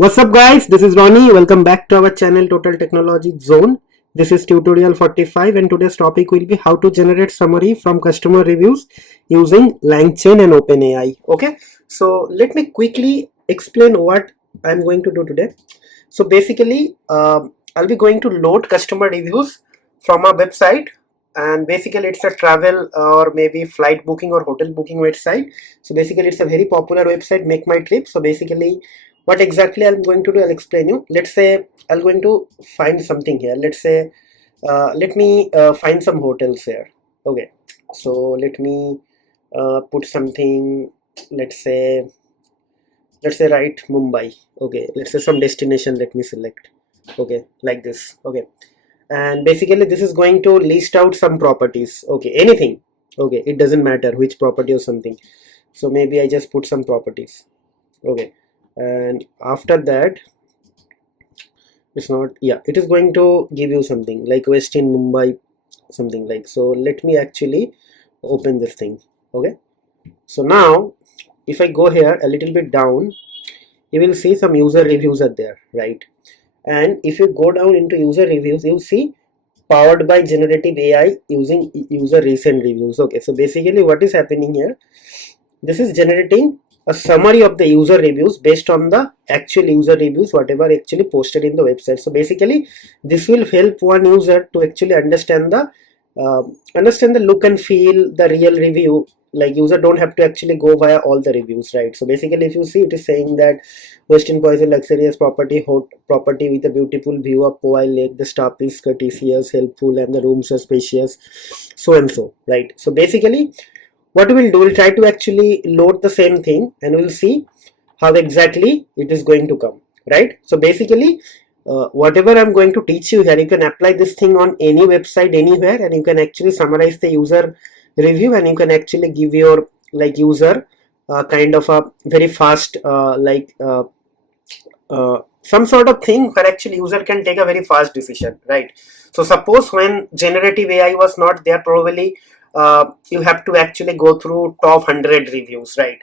What's up guys, this is Ronnie. Welcome back to our channel Total Technology Zone. This is tutorial 45 and today's topic will be how to generate summary from customer reviews using Lang Chain and OpenAI. Okay, so let me quickly explain what I'm going to do today. So basically I'll be going to load customer reviews from our website, and basically it's a travel or maybe flight booking or hotel booking website. So basically it's a very popular website, Make My Trip. So basically what exactly I'm going to do, I'll explain you. Let's say I'm going to find something here. Let's say let me find some hotels here. Okay, so let me put something. Let's say write Mumbai. Okay, let's say some destination, let me select. Okay, like this. Okay, and basically this is going to list out some properties. Okay, anything. Okay, it doesn't matter which property or something. So maybe I just put some properties. Okay, and after that it's not, yeah, it is going to give you something like West in Mumbai, something like. So let me actually open this thing. Okay, so now if I go here a little bit down, you will see some user reviews are there, right? And if you go down into user reviews, you see powered by generative AI using user recent reviews. Okay, so basically what is happening here, this is generating a summary of the user reviews based on the actual user reviews whatever actually posted in the website. So basically this will help one user to actually understand the look and feel the real review. Like user don't have to actually go via all the reviews, right? So basically if you see, it is saying that Westin Point is a luxurious property with a beautiful view of Powai Lake. The staff is courteous, helpful, and the rooms are spacious, so and so, right? So basically what we will do, we'll try to actually load the same thing and we'll see how exactly it is going to come, right? So basically whatever I'm going to teach you here, you can apply this thing on any website anywhere, and you can actually summarize the user review, and you can actually give your like user kind of a very fast some sort of thing where actually user can take a very fast decision, right? So suppose when generative AI was not there, probably you have to actually go through top 100 reviews, right?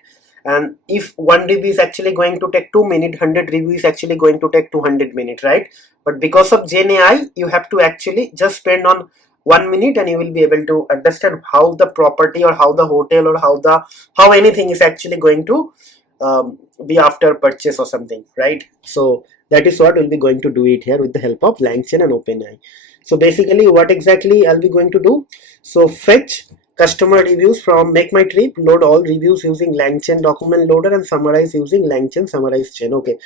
And if one review is actually going to take 2 minutes, 100 reviews is actually going to take 200 minutes, right? But because of Gen AI, you have to actually just spend on 1 minute, and you will be able to understand how the property or how the hotel or how anything is actually going to be after purchase or something, right? So that is what we'll be going to do it here with the help of Lang Chain and OpenAI. So basically what exactly I'll be going to do, so fetch customer reviews from Make My Trip, load all reviews using Lang Chain document loader, and summarize using Lang Chain summarize chain. Okay,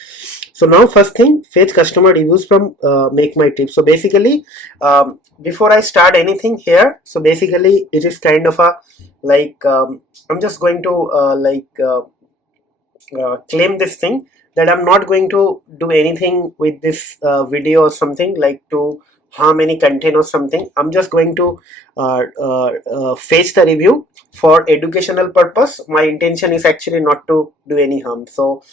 so now first thing, fetch customer reviews from Make My Trip. So basically before I start anything here, so basically it is kind of a like I'm just going to claim this thing that I'm not going to do anything with this video or something like to harm any content or something. I'm just going to fetch the review for educational purpose. My intention is actually not to do any harm. So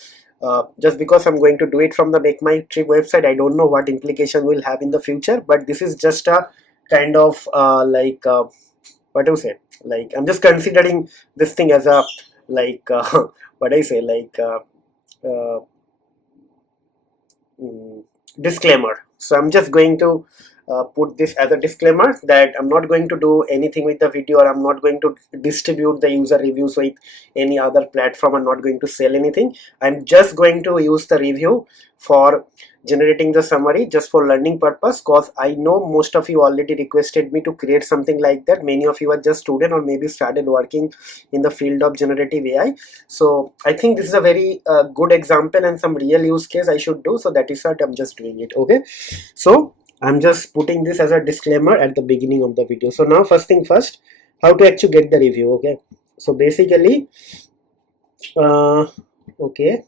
just because I'm going to do it from the Make My Trip website, I don't know what implication will have in the future, but this is just a kind of what do you say, like I'm just considering this thing as a like what I say, like uh, disclaimer. So I'm just going to put this as a disclaimer that I'm not going to do anything with the video, or I'm not going to distribute the user reviews with any other platform. I'm not going to sell anything. I'm just going to use the review for generating the summary just for learning purpose, because I know most of you already requested me to create something like that. Many of you are just student or maybe started working in the field of generative AI. So I think this is a very good example and some real use case I should do. So that is what I'm just doing it. Okay, so I'm just putting this as a disclaimer at the beginning of the video. So now first thing first, how to actually get the review. Okay, so basically uh, okay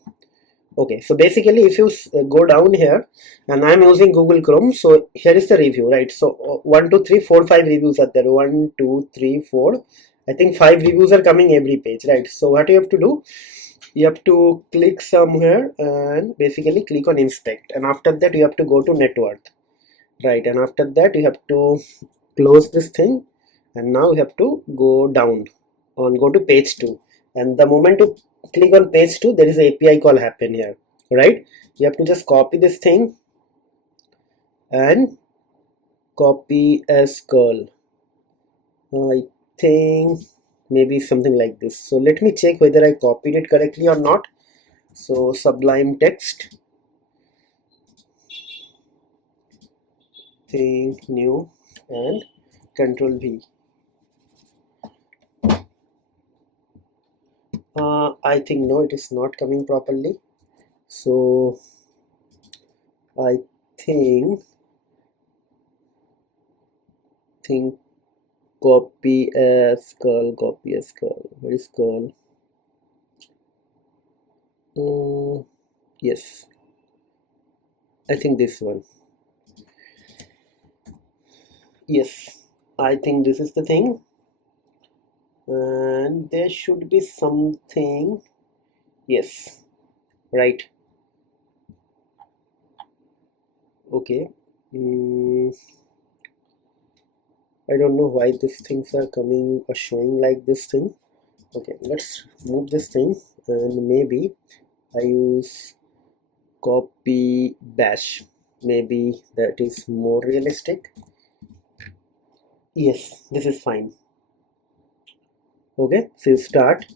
so basically if you go down here, and I'm using Google Chrome, so here is the review, right? So 1 2 3 4 5 reviews are there. 1 2 3 4, I think 5 reviews are coming every page, right? So what you have to do, you have to click somewhere and basically click on inspect, and after that you have to go to net worth, right? And after that you have to close this thing, and now you have to go down on go to page 2, and the moment you click on page 2, there is a API call happen here. right? You have to just copy this thing and copy as curl. I think maybe something like this. So let me check whether I copied it correctly or not. So sublime text, thing new, and control V. I think no, it is not coming properly. So I think copy as curl, copy as curl. Where is curl? Yes, I think this one. Yes, I think this is the thing, and there should be something. Yes, right. Okay. I don't know why these things are coming or showing like this thing. Okay, let's move this thing, and maybe I use copy bash. Maybe that is more realistic. Yes, this is fine. Okay, so start,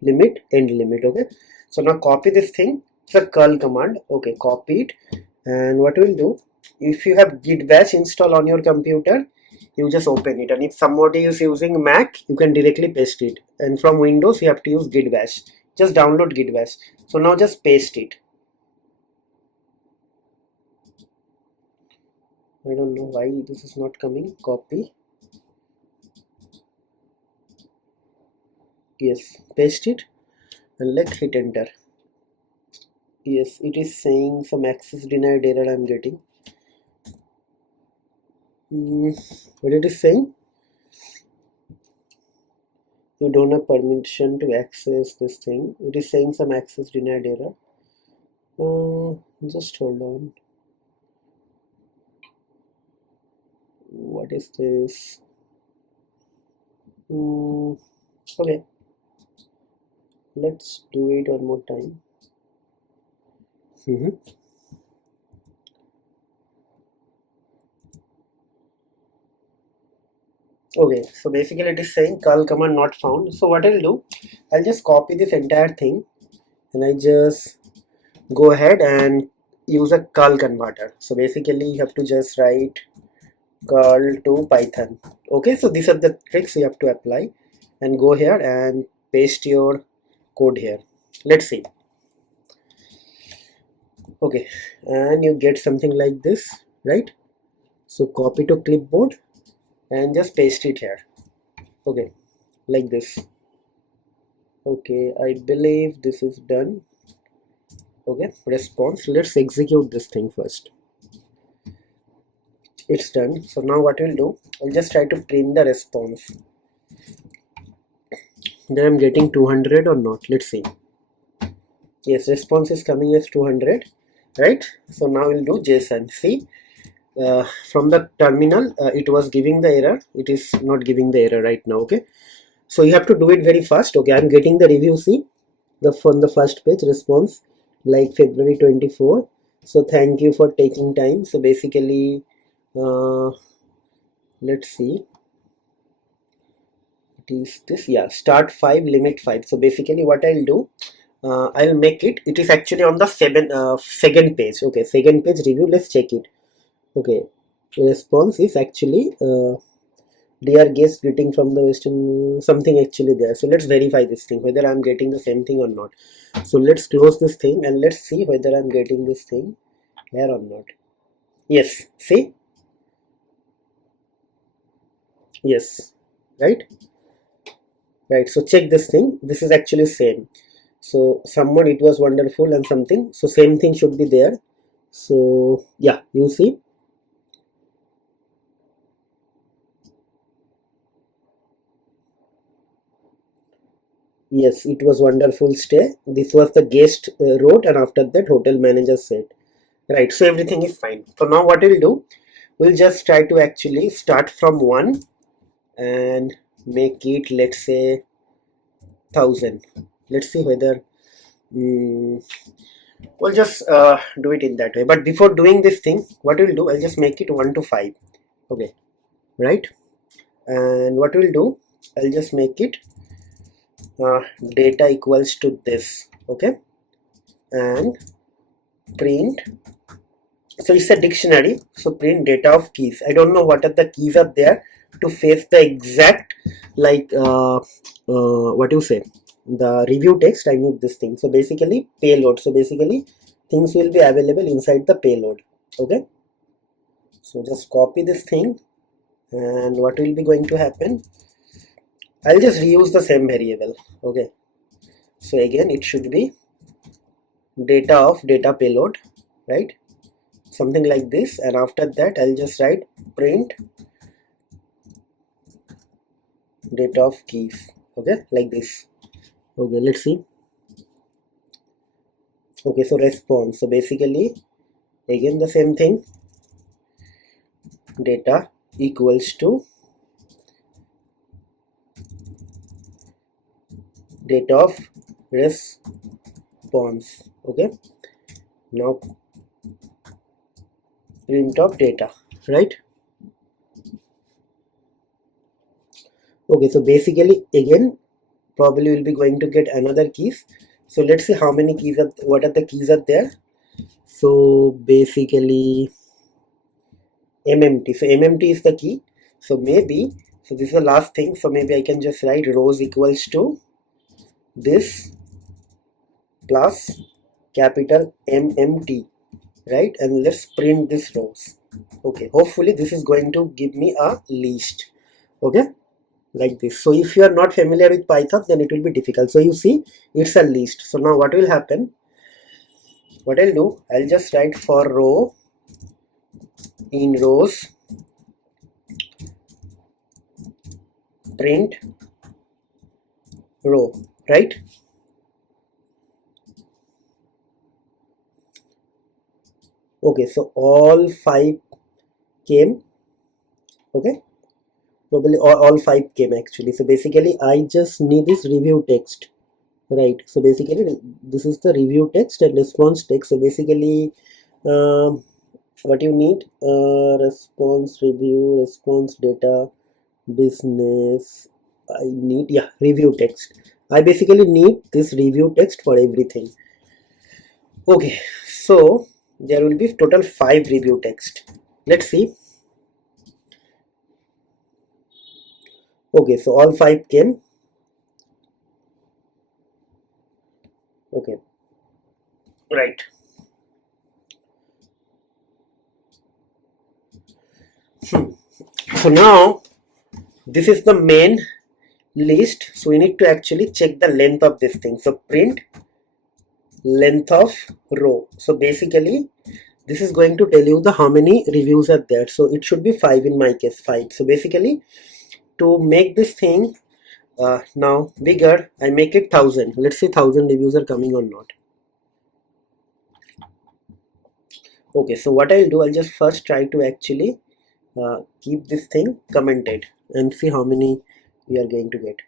limit, end limit. Okay, so now copy this thing. It's a curl command. Okay, copy it, and what we'll do, if you have git bash installed on your computer, you just open it, and if somebody is using Mac, you can directly paste it, and from Windows you have to use git bash. Just download git bash. So now just paste it. I don't know why this is not coming. Copy. Yes, paste it, and let's hit enter. Yes, it is saying some access denied error I'm getting. What it is saying? You don't have permission to access this thing. It is saying some access denied error. Just hold on. What is this? Okay, let's do it one more time. Okay, so basically it is saying curl command not found. So what I'll do, I'll just copy this entire thing, and I just go ahead and use a curl converter. So basically you have to just write curl to Python. Okay, so these are the tricks you have to apply, and go here and paste your code here. Let's see. Okay, and you get something like this, right? So copy to clipboard and just paste it here. Okay, like this. Okay, I believe this is done. Okay, response. Let's execute this thing first. It's done. So now what we'll do, I'll just try to print the response. Then I'm getting 200 or not. Let's see. Yes, response is coming as 200, right? So now we'll do JSON. See, from the terminal, it was giving the error. It is not giving the error right now. Okay, so you have to do it very fast. Okay, I'm getting the review. See, from the first page response, like February 24. So thank you for taking time. So basically, let's see. It is this, yeah, start 5, limit 5. So basically what I'll do, I'll make it. It is actually on the second page. Okay, second page review. Let's check it. Okay, response is actually dear guest greeting from the western, something actually there. So let's verify this thing whether I'm getting the same thing or not. So let's close this thing and let's see whether I'm getting this thing here or not. Yes, see, yes, right, right. So check this thing. This is actually same. So someone, it was wonderful and something. So same thing should be there. So yeah, you see. Yes, it was wonderful stay. This was the guest wrote, and after that, hotel manager said. Right, so everything is fine. So now what we'll do, we'll just try to actually start from 1 and make it, let's say, 1000. Let's see whether we'll just do it in that way. But before doing this thing, what we'll do, I'll just make it 1 to 5. Okay, right? And what we'll do, I'll just make it data equals to this. Okay, and print. So it's a dictionary, so print data of keys. I don't know what are the keys are there to face the exact, like what you say, the review text. I need this thing. So basically payload, so basically things will be available inside the payload. Okay, so just copy this thing, and what will be going to happen, I'll just reuse the same variable. Okay, so again it should be data of data payload, right? Something like this, and after that I'll just write print data of keys. Okay, like this. Okay, let's see. Okay, so response, so basically again the same thing, data equals to data of response. Okay, now print of data, right? Okay, so basically again probably we'll be going to get another keys. So let's see how many keys are, what are the keys are there. So basically MMT, so MMT is the key. So maybe, so this is the last thing, so maybe I can just write rows equals to this plus capital MMT, right? And let's print this rows. Okay, hopefully this is going to give me a list. Okay, like this. So if you are not familiar with Python, then it will be difficult. So you see it's a list. So now what will happen, what I'll do, I'll just write for row in rows print row, right? Okay, so all 5 came. Okay, probably all 5 came actually. So basically I just need this review text, right? So basically this is the review text and response text. So basically what you need, response review, response data, business, I need, yeah, review text. I basically need this review text for everything. Okay, so there will be total 5 review text. Let's see. Okay, so all 5 came. Okay, right. So now this is the main list, so we need to actually check the length of this thing. So print length of row. So basically this is going to tell you the how many reviews are there. So it should be 5 in my case, 5. So basically to make this thing now bigger, I make it 1000. Let's see 1000 reviews are coming or not. Okay, so what I'll do, I'll just first try to actually keep this thing commented and see how many we are going to get.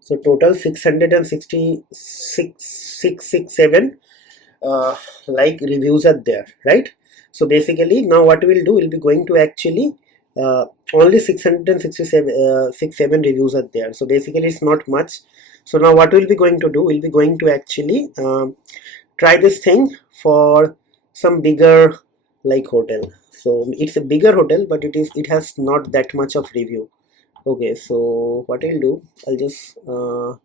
So total 667 like reviews are there, right? So basically now what we'll do, we'll be going to actually only 667 reviews are there. So basically it's not much. So now what we'll be going to do, we'll be going to actually try this thing for some bigger like hotel. So it's a bigger hotel, but it has not that much of review. Okay, so what I'll do, I'll just go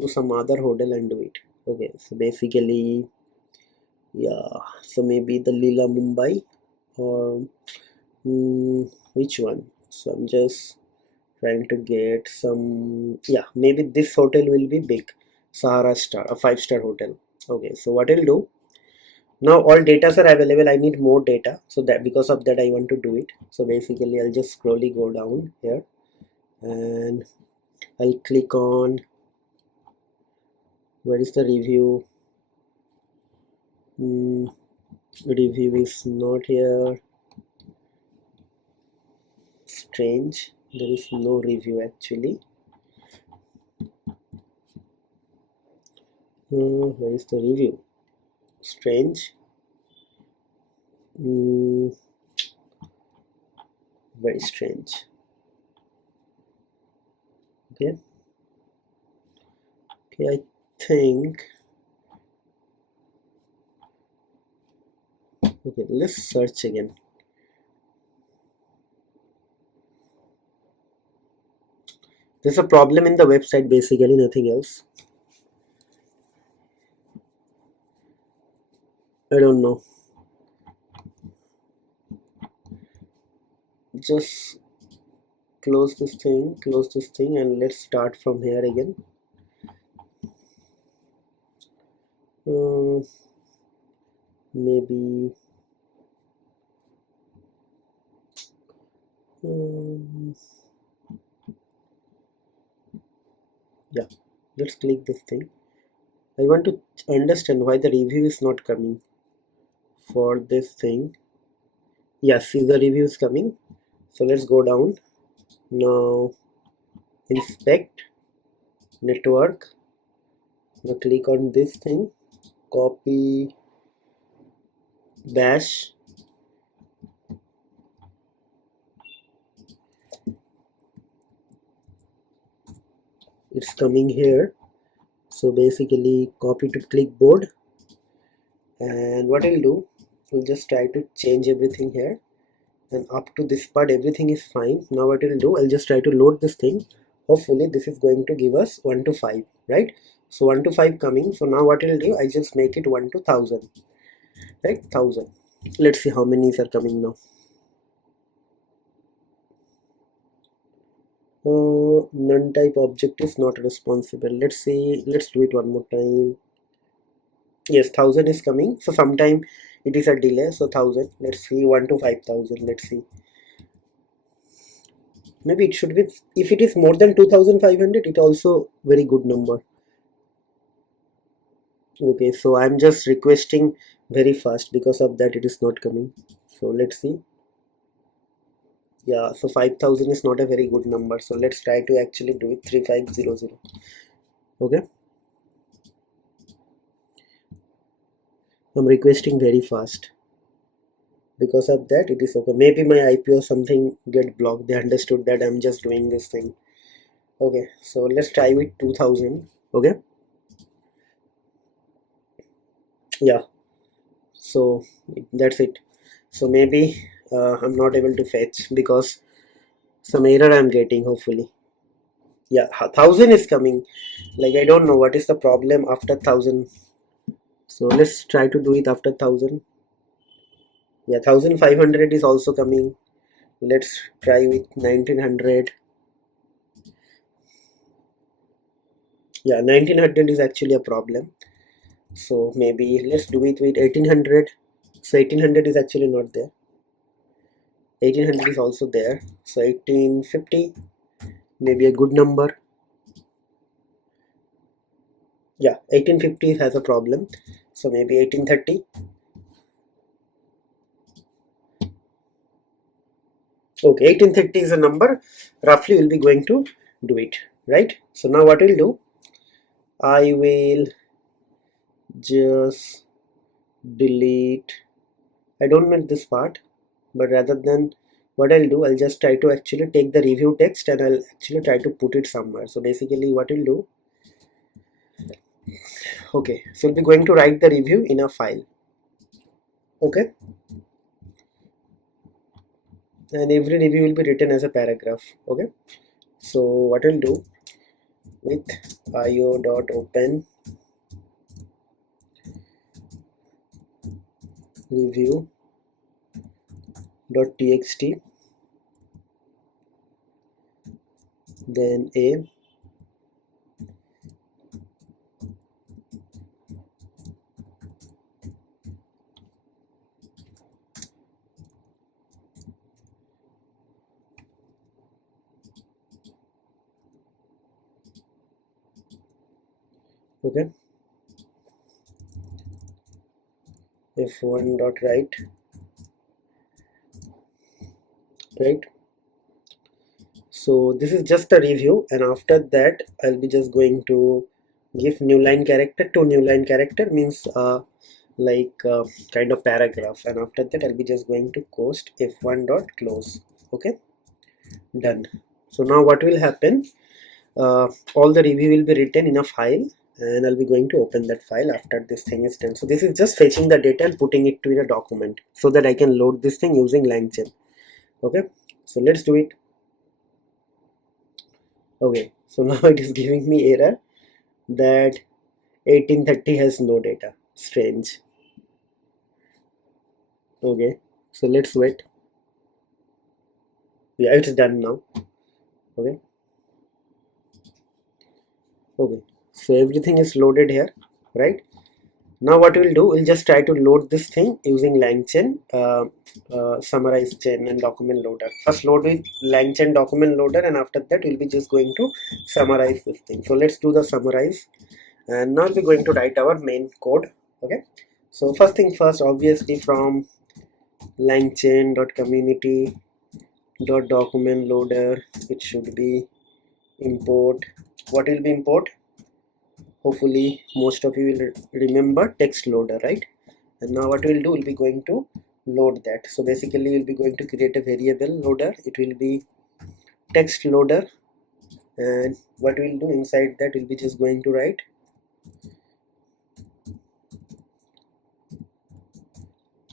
to some other hotel and do it. Okay, so basically, yeah, so maybe the Lila Mumbai or which one? So I'm just trying to get some, yeah, maybe this hotel will be big, Sahara Star, a 5-star hotel. Okay, so what I'll do, now all data are available, I need more data, so that because of that I want to do it. So basically I'll just slowly go down here and I'll click on, where is the review? Review is not here. Strange, there is no review actually. Where is the review? strange. Very strange. Okay, I think, okay, let's search again. There's a problem in the website, basically, nothing else. I don't know. Just close this thing, and let's start from here again. Maybe yeah, let's click this thing. I want to understand why the review is not coming for this thing. Yes, see, the review is coming. So let's go down. Now inspect network. Now click on this thing, copy bash. It's coming here. So basically copy to clipboard, and what I'll do, we'll just try to change everything here, and up to this part everything is fine. Now what I'll do, I'll just try to load this thing. Hopefully this is going to give us 1 to 5, right? So 1 to 5 coming. So now what I'll do, I just make it 1 to 1000, right? 1000. Let's see how many are coming now. None type object is not responsible. Let's see, let's do it one more time. Yes, 1000 is coming. So sometime it is a delay. So 1000. Let's see, 1 to 5000. Let's see. Maybe it should be, if it is more than 2500, it also very good number. Okay, so I'm just requesting very fast, because of that it is not coming. So let's see. Yeah, so 5000 is not a very good number. So let's try to actually do it 3500. Okay, I'm requesting very fast. Because of that it is okay. Maybe my IP or something get blocked. They understood that I'm just doing this thing. Okay, so let's try with 2000. Okay, yeah, so that's it. So maybe I'm not able to fetch because some error I'm getting. Hopefully, yeah, 1000 is coming. Like, I don't know what is the problem after 1000. So let's try to do it after 1000. Yeah, 1500 is also coming. Let's try with 1900. Yeah, 1900 is actually a problem. So maybe let's do it with 1800. So 1800 is actually not there. 1800 is also there. So 1850, maybe a good number. Yeah, 1850 has a problem. So maybe 1830. Okay, 1830 is a number. Roughly we'll be going to do it, right? So now what we'll do, I will just delete, I don't need this part, but rather than, what I'll do, I'll just try to actually take the review text and I'll actually try to put it somewhere. So basically what we'll do, okay, so we'll be going to write the review in a file. Okay, and every review will be written as a paragraph. Okay, so what we'll do, with io.open review.txt, then a, okay, f1 dot write, right? So this is just a review, and after that I'll be just going to give new line character. To new line character means like kind of paragraph, and after that I'll be just going to post f1 dot close. Okay, done. So now what will happen, all the review will be written in a file, and I'll be going to open that file after this thing is done. So this is just fetching the data and putting it to in a document so that I can load this thing using langchain. Okay, so let's do it. Okay, so now it is giving me error that 1830 has no data. Strange. Okay, so let's wait. Yeah, it's done now. Okay, okay, so everything is loaded here, right? Now what we'll do, we'll just try to load this thing using langchain, summarize chain and document loader. First load with langchain document loader, and after that we'll be just going to summarize this thing. So let's do the summarize, and now we're going to write our main code. Okay, so first thing first, obviously from langchain.community.document loader, it should be import. What will be import? Hopefully most of you will remember text loader, right? And now what we'll do, we'll be going to load that. So basically we'll be going to create a variable loader. It will be text loader, and what we'll do inside that, we'll be just going to write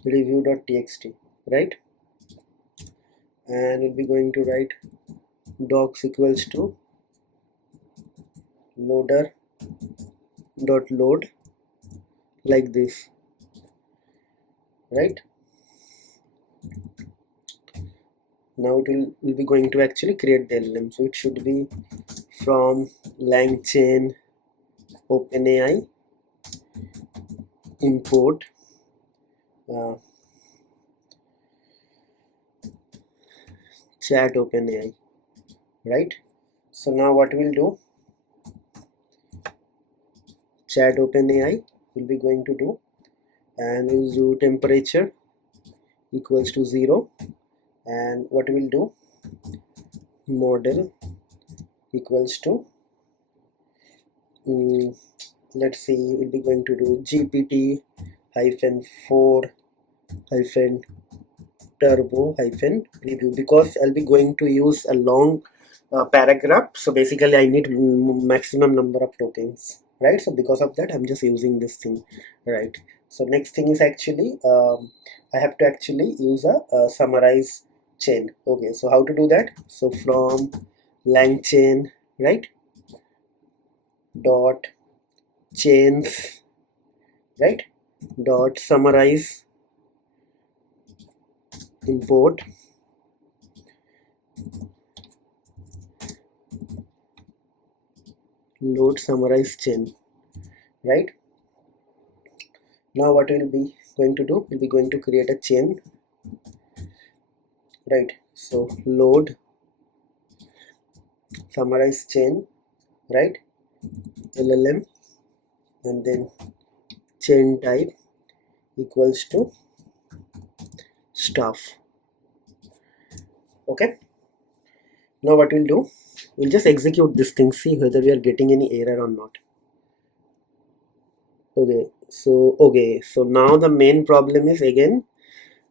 review.txt, right? And we'll be going to write docs equals to loader dot load, like this, right? Now we'll be going to actually create the LLM. So it should be from Lang Chain OpenAI import uh, chat OpenAI, right? So now what we'll do, chat OpenAI will be going to do, and we'll do temperature equals to 0, and what we'll do, model equals to let's see, we'll be going to do GPT hyphen 4 hyphen turbo hyphen preview, because I'll be going to use a long paragraph. So basically I need maximum number of tokens, right? So because of that I'm just using this thing, right? So next thing is actually I have to actually use a summarize chain. Okay, so how to do that? So from lang chain, right, dot chains, right, dot summarize import load summarize chain, right? Now what we'll be going to do, we'll be going to create a chain, right? So load summarize chain, right, LLM, and then chain type equals to stuff. Okay, now what we'll do, we'll just execute this thing, see whether we are getting any error or not. Okay, so now the main problem is again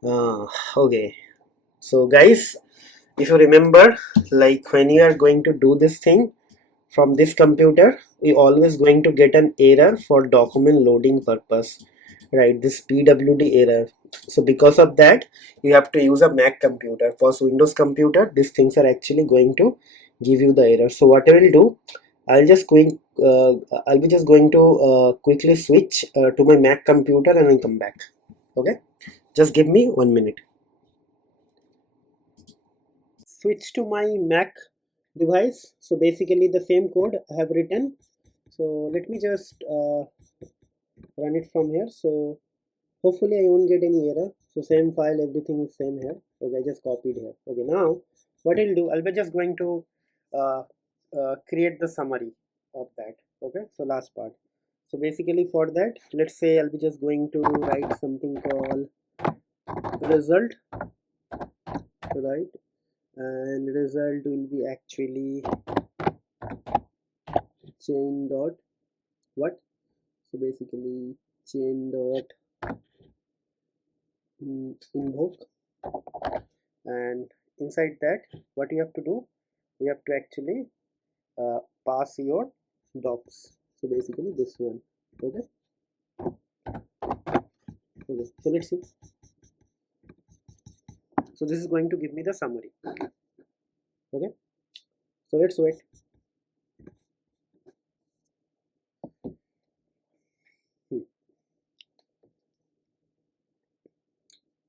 okay, so guys, if you remember, like when you are going to do this thing from this computer, we always going to get an error for document loading purpose, right? This PWD error. So because of that, you have to use a Mac computer. For Windows computer, these things are actually going to give you the error. So what I will do, I'll just going I'll be just going to quickly switch to my Mac computer and I'll come back. Okay, just give me 1 minute. Switch to my Mac device. So basically the same code I have written. So let me just run it from here. So hopefully I won't get any error. So same file, everything is same here. Okay, I just copied here. Okay, now what I'll do, I'll be just going to uh, create the summary of that. Okay, so last part. So basically for that, let's say I'll be just going to write something called result, right? And result will be actually chain dot what? So basically chain dot invoke, and inside that what you have to do, you have to actually pass your docs. So basically this one. Okay, okay, so let's see. So this is going to give me the summary. Okay, so let's wait. Hmm.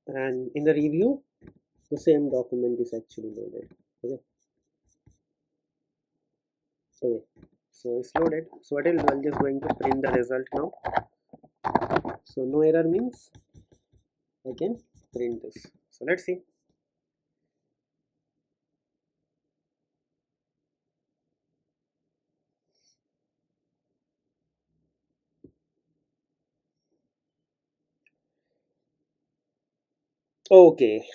And in the review the same document is actually loaded. Okay, okay, so it's loaded. So what I'll do, I'm just going to print the result now. So no error means I can print this. So let's see. Okay,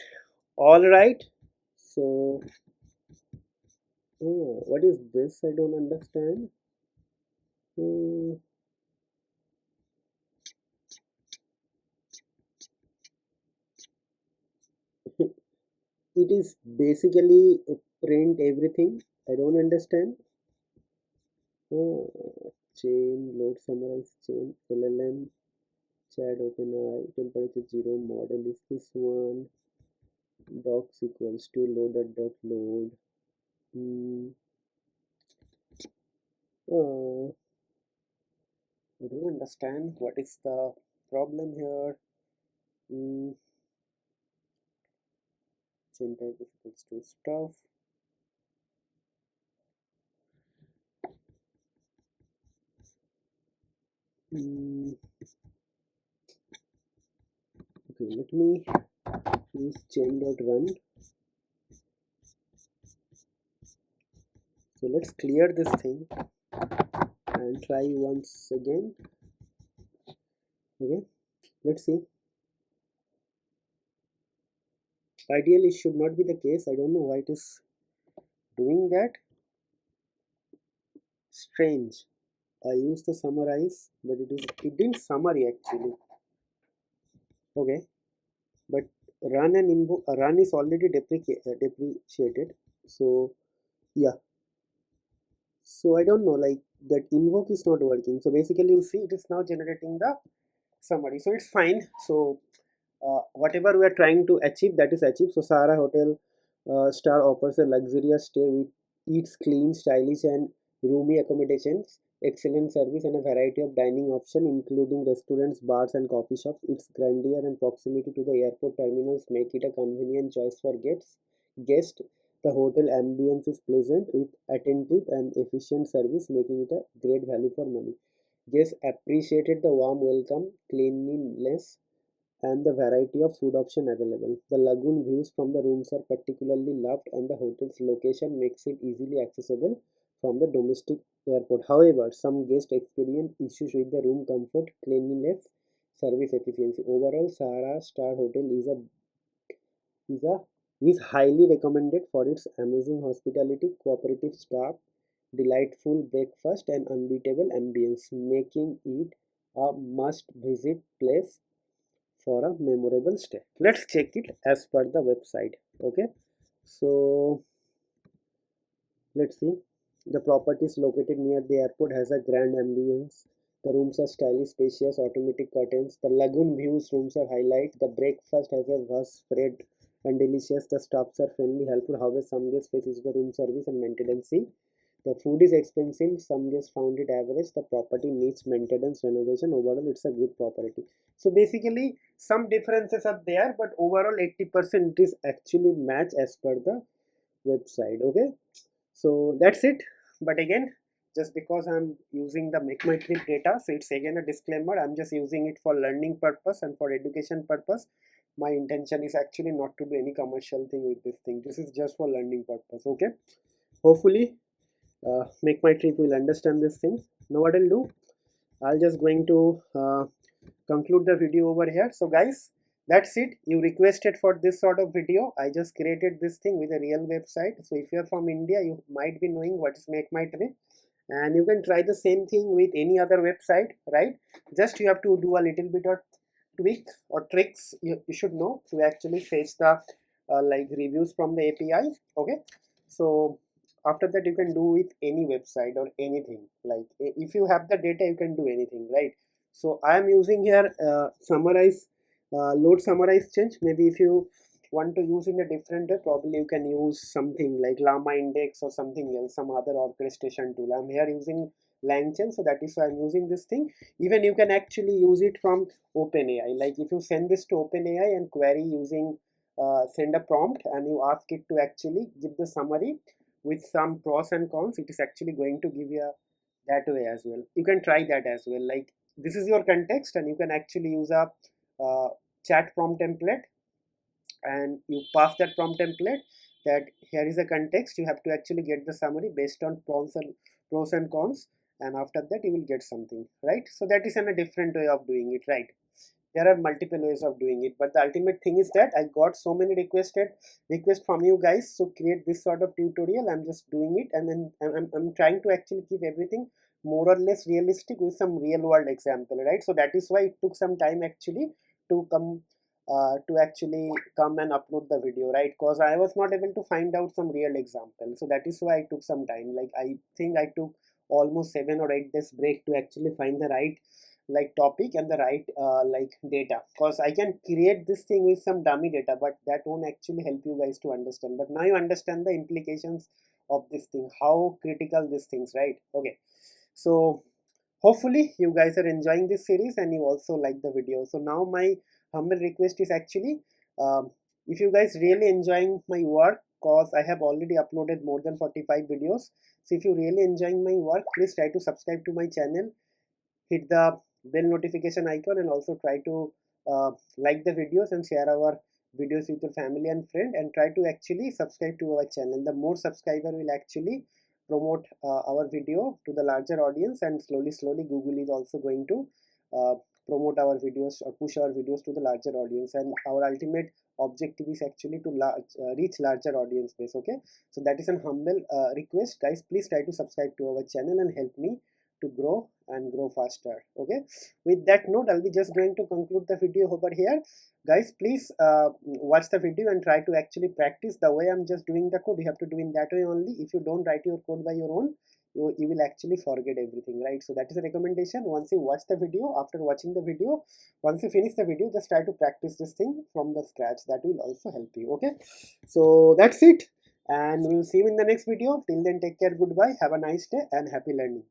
all right. So what is this? I don't understand. Hmm, it is basically print everything. I don't understand. Chain, load, summarize, chain, LLM, chat, OpenAI, temperature zero, model is this one. Docs equals to loaded dot load. Hmm. I don't understand what is the problem here. Hmm. Chain type equals to stuff. Hmm. Okay, let me use chain dot run. So let's clear this thing and try once again. Okay, let's see. Ideally it should not be the case. I don't know why it is doing that. Strange. I used to summarize, but it didn't summary actually. Okay, but run and invoke run is already depreciated. So yeah, so I don't know, like that invoke is not working. So basically you see it is now generating the summary, so it's fine. So whatever we are trying to achieve, that is achieved. So Sahara Hotel Star offers a luxurious stay with eats clean, stylish and roomy accommodations, excellent service and a variety of dining options including restaurants, bars and coffee shops. Its grandeur and proximity to the airport terminals make it a convenient choice for guests. The hotel ambience is pleasant with attentive and efficient service, making it a great value for money. Guests appreciated the warm welcome, cleanliness and the variety of food options available. The lagoon views from the rooms are particularly loved and the hotel's location makes it easily accessible from the domestic airport. However, some guests experience issues with the room comfort, cleanliness, service efficiency. Overall, Sahara Star Hotel is a is highly recommended for its amazing hospitality, cooperative staff, delightful breakfast, and unbeatable ambience, making it a must-visit place for a memorable stay. Let's check it as per the website. Okay, so let's see. The property is located near the airport, has a grand ambience. The rooms are stylish, spacious, automatic curtains. The lagoon views rooms are highlight. The breakfast has a vast spread and delicious. The staffs are friendly, helpful. However, some guests face the room service and maintenance. The food is expensive. Some guests found it average. The property needs maintenance, renovation. Overall, it's a good property. So basically, some differences are there, but overall, 80% is actually match as per the website. Okay, so that's it. But again, just because I'm using the make my trip data, so it's again a disclaimer. I'm just using it for learning purpose and for education purpose. My intention is actually not to do any commercial thing with this thing. This is just for learning purpose. Okay, hopefully make my trip will understand this thing. Now what I'll do, I'll just going to conclude the video over here. So guys, that's it. You requested for this sort of video. I just created this thing with a real website. So if you're from India, you might be knowing what is make my trip, and you can try the same thing with any other website, right? Just you have to do a little bit of tweak or tricks you should know to actually fetch the like reviews from the API. Okay, so after that you can do with any website or anything. Like if you have the data, you can do anything, right? So I am using here summarize, load summarize change. Maybe if you want to use in a different way, probably you can use something like llama index or something else, some other orchestration tool. I'm here using langchain, so that is why I'm using this thing. Even you can actually use it from OpenAI. Like if you send this to OpenAI and query using send a prompt and you ask it to actually give the summary with some pros and cons, it is actually going to give you that way as well. You can try that as well. Like this is your context, and you can actually use a chat prompt template, and you pass that prompt template that here is a context. You have to actually get the summary based on pros and cons, and after that you will get something, right? So that is a different way of doing it, right? There are multiple ways of doing it, but the ultimate thing is that I got so many requests from you guys to create this sort of tutorial. I'm just doing it, and then I'm trying to actually keep everything more or less realistic with some real world example, right? So that is why it took some time actually to come to actually come and upload the video, right? Because I was not able to find out some real example, so that is why I took some time. Like I think I took almost 7 or 8 days break to actually find the right like topic and the right like data, because I can create this thing with some dummy data, but that won't actually help you guys to understand. But now you understand the implications of this thing, how critical these things, right? Okay, so hopefully you guys are enjoying this series and you also like the video. So now my humble request is actually, if you guys really enjoying my work, cause I have already uploaded more than 45 videos. So if you really enjoying my work, please try to subscribe to my channel, hit the bell notification icon, and also try to like the videos and share our videos with your family and friend, and try to actually subscribe to our channel. The more subscriber will actually promote our video to the larger audience, and slowly Google is also going to uh, promote our videos or push our videos to the larger audience, and our ultimate objective is actually to reach larger audience base. Okay, so that is an humble request, guys. Please try to subscribe to our channel and help me to grow and grow faster. Okay, with that note, I'll be just going to conclude the video over here. Guys, please watch the video and try to actually practice the way I'm just doing the code. You have to do in that way only. If you don't write your code by your own, you will actually forget everything, right? So that is a recommendation. Once you watch the video, after watching the video, once you finish the video, just try to practice this thing from the scratch. That will also help you. Okay, so that's it, and we'll see you in the next video. Till then, take care, goodbye, have a nice day, and happy learning.